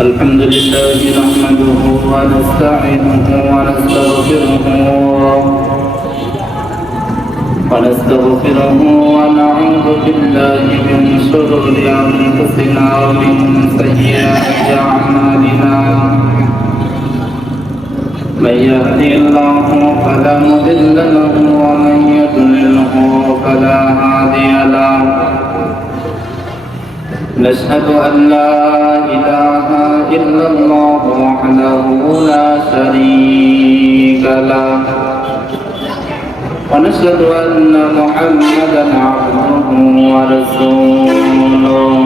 الحمد لله نحمده ونستعينه ونستغفره ونعوذ بالله من شرور أنفسنا ومن سيئات أعمالنا. من يهدي الله فلا مضل له ومن يضلله فلا هادي له. نشهد أن لا إله إلا الله وحده لا شريك له، ونشهد أن محمدا عبده ورسوله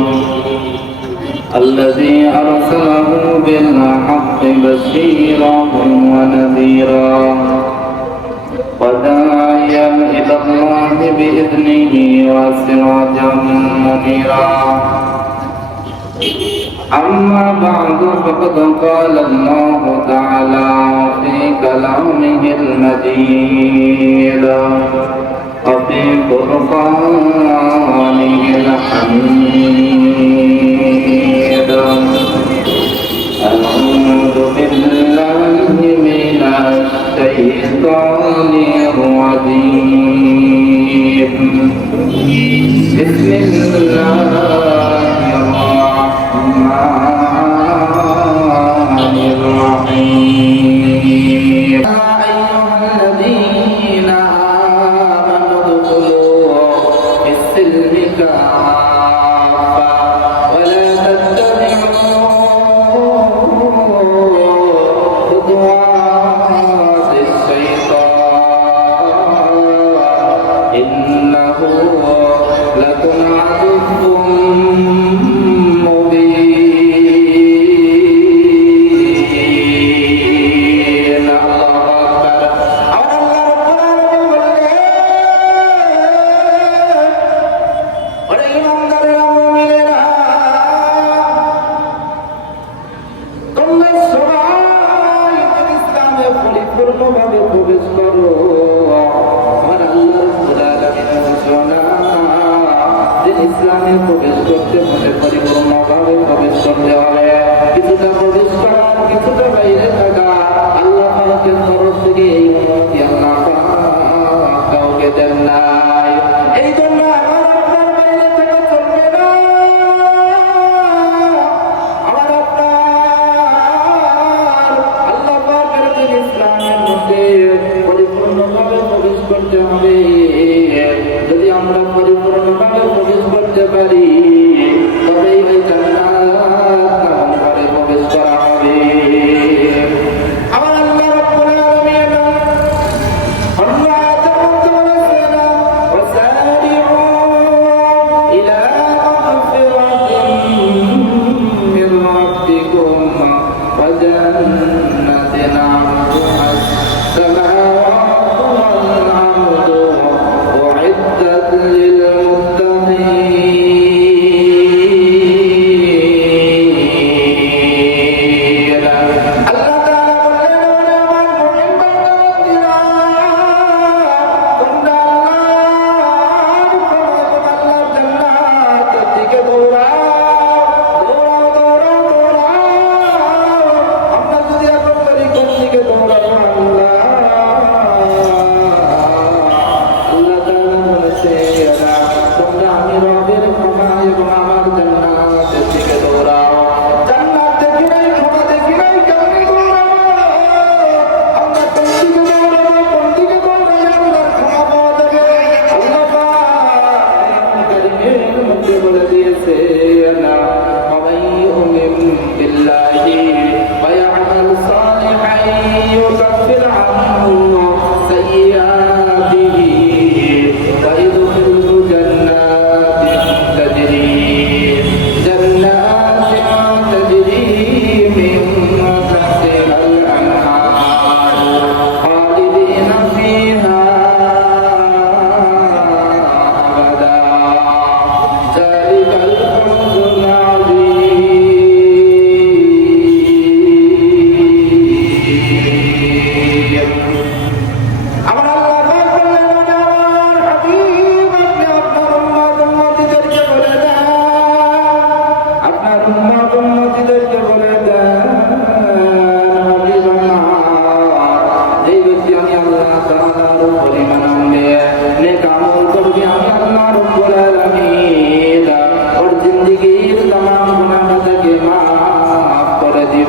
الذي أرسله بالحق بشيرا ونذيرا وداعيا إلى الله بإذنه وسراجا منيرا. أما بعد فقد قال الله تعالى في كلامه المجيد وفي قرآنه الحميد. أعوذ بالله من الشيطان الرجيم. بسم الله الرحمن الرحيم. يا أيها الذين آمنوا ادخلوا في السلم كافة ولا تتبعوا خطوات الشيطان إنه لكم عدو ইসলামে প্রবেশ করতে হলে পরিপূর্ণভাবে প্রবেশ করতে হবে। কিছুটা প্রবেশ করা, কিছুটা বাইরে থাকা আল্লাহ পাকের তরফ থেকে এই অনুমতি আল্লাহ কাউকে দেন নাই। এই জন্য আমার আপনার বাইরে থাকা চলবে না। আমার আপনার আল্লাহ পাকের দিন ইসলামের মধ্যে পরিপূর্ণভাবে প্রবেশ করতে হবে। যদি আমরা পরিপূর্ণভাবে প্রবেশ করতে পারি তবেই ওই জান্নাত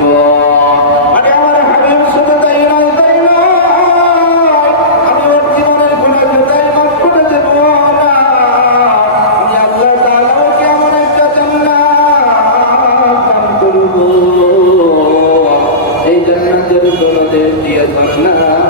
দিব। মানে আমার হাবিব শুধু তাই নয়, আমি ওর জীবনের গুনাহকে তাই মাফ করে দেব না, আমি আল্লাহ তাআলা ওকে এমন একটা জান্নাত দান করব, এই জান্নাতের দৌলতে দিয়ে জান্নাত